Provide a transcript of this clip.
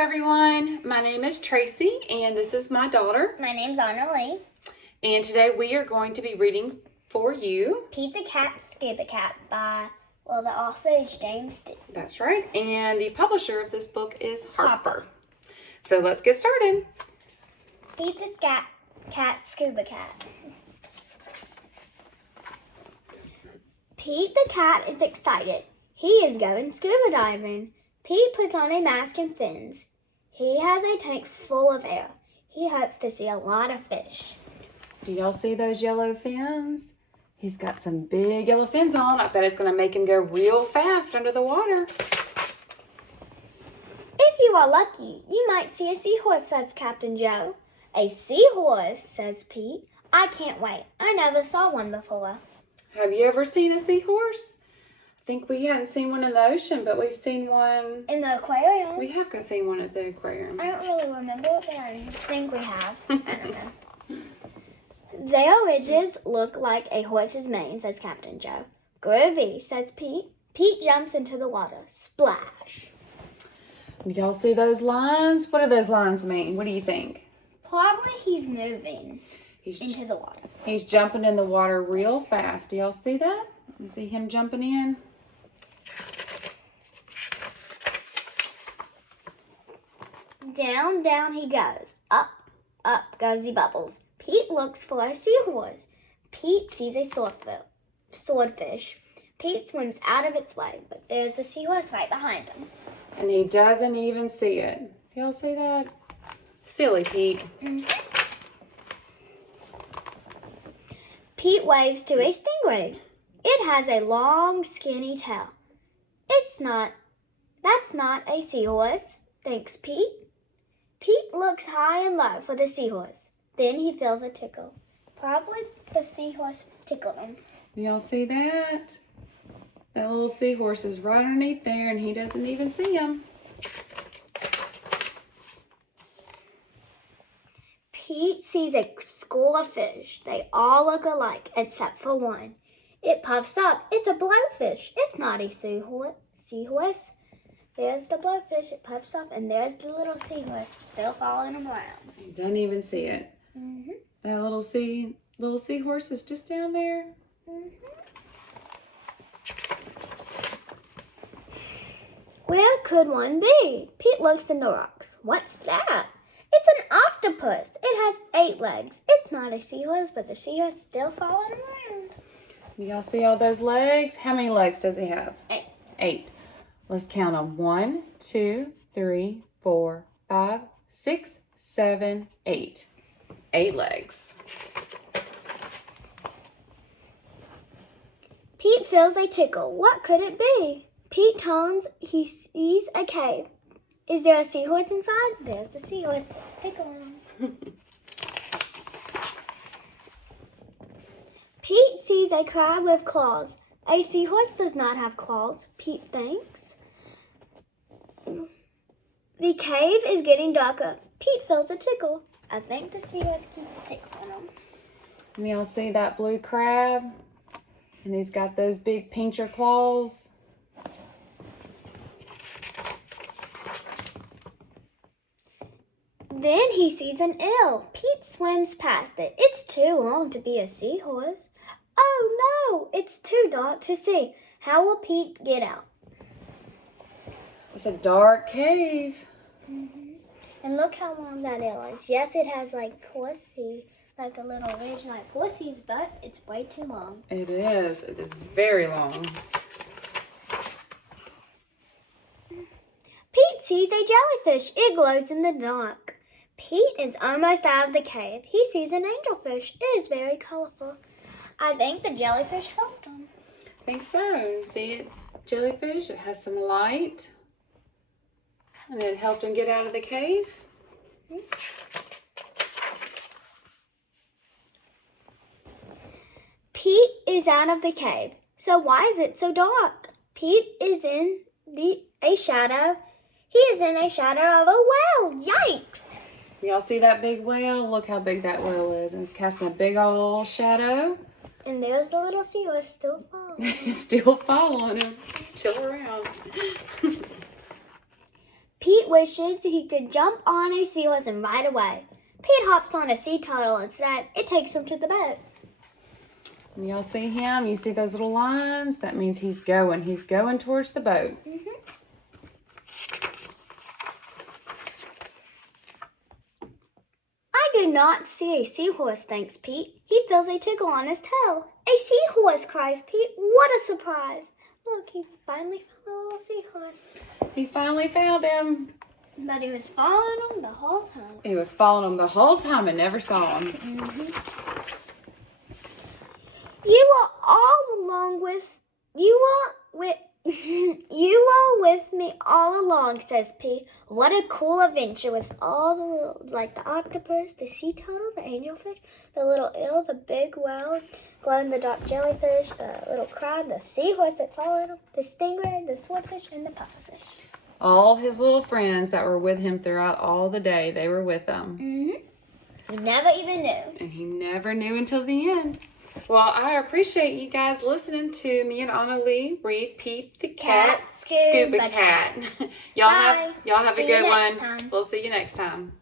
everyone, my name is Tracy and this is my daughter. My name's Analeigh. And today we are going to be reading for you Pete the Cat, Scuba-cat by, the author is James D. That's right. And the publisher of this book is Harper. So let's get started. Pete the Cat, Scuba-cat. Pete the cat is excited. He is going scuba diving. Pete puts on a mask and fins. He has a tank full of air. He hopes to see a lot of fish. Do y'all see those yellow fins? He's got some big yellow fins on. I bet it's going to make him go real fast under the water. If you are lucky, you might see a seahorse, says Captain Joe. A seahorse, says Pete. I can't wait. I never saw one before. Have you ever seen a seahorse? I think we hadn't seen one in the ocean, but we've seen one in the aquarium. We have seen one at the aquarium. I don't really remember it, but I think we have. I don't know. Their ridges look like a horse's mane, says Captain Joe. Groovy, says Pete. Pete jumps into the water. Splash. Y'all see those lines? What do those lines mean? What do you think? Probably he's moving into the water. He's jumping in the water real fast. Do y'all see that? You see him jumping in? Down, down he goes. Up, up goes the bubbles. Pete looks for a seahorse. Pete sees a swordfish. Pete swims out of its way, but there's the seahorse right behind him. And he doesn't even see it. Y'all see that? Silly Pete. Mm-hmm. Pete waves to a stingray. It has a long, skinny tail. That's not a seahorse, thinks Pete. Pete looks high and low for the seahorse. Then he feels a tickle. Probably the seahorse tickled him. Y'all see that? That little seahorse is right underneath there and he doesn't even see him. Pete sees a school of fish. They all look alike except for one. It puffs up. It's a blowfish. It's not a seahorse. There's the blowfish. It puffs up, and there's the little seahorse still following him around. He doesn't even see it. Mm-hmm. That little seahorse is just down there. Mm-hmm. Where could one be? Pete looks in the rocks. What's that? It's an octopus. It has 8 legs. It's not a seahorse, but the seahorse is still following around. Y'all see all those legs? How many legs does he have? 8. 8. Let's count them. 1, 2, 3, 4, 5, 6, 7, 8. 8 legs. Pete feels a tickle. What could it be? Pete turns. He sees a cave. Is there a seahorse inside? There's the seahorse. It's tickling him. Pete sees a crab with claws. A seahorse does not have claws, Pete thinks. The cave is getting darker. Pete feels a tickle. I think the seahorse keeps tickling him. And y'all see that blue crab? And he's got those big pincher claws. Then he sees an eel. Pete swims past it. It's too long to be a seahorse. Oh no, it's too dark to see. How will Pete get out? It's a dark cave. Mm-hmm. And look how long that eel is. Yes, it has like horsey, like a little ridge like horsey's, but it's way too long. It is. It is very long. Pete sees a jellyfish. It glows in the dark. Pete is almost out of the cave. He sees an angelfish. It is very colorful. I think the jellyfish helped him. I think so. See it? Jellyfish. It has some light. And it helped him get out of the cave. Pete is out of the cave. So why is it so dark? Pete is in a shadow. He is in a shadow of a whale. Yikes! Y'all see that big whale? Look how big that whale is. And it's casting a big old shadow. And there's the little seahorse still following. Still following him. Still around. Pete wishes he could jump on a seahorse and ride away. Pete hops on a sea turtle instead. It takes him to the boat. And y'all see him? You see those little lines? That means he's going. He's going towards the boat. I did not see a seahorse, thanks Pete. He feels a tickle on his tail. A seahorse, cries Pete. What a surprise. Look, he finally found a little seahorse. He finally found him. But he was following him the whole time. He was following him the whole time and never saw him. You are all along with you are with me all along, says Pete. What a cool adventure with all the little, like the octopus, the sea turtle, the angelfish, the little eel, the big whale, glow-in-the-dark jellyfish, the little crab, the seahorse that followed him, the stingray, the swordfish, and the pufferfish. All his little friends that were with him throughout all the day, they were with him. He never even knew. And he never knew until the end. Well, I appreciate you guys listening to me and Analeigh read Pete the Cat, Scuba-cat. Y'all have a See good you next one. time. We'll see you next time.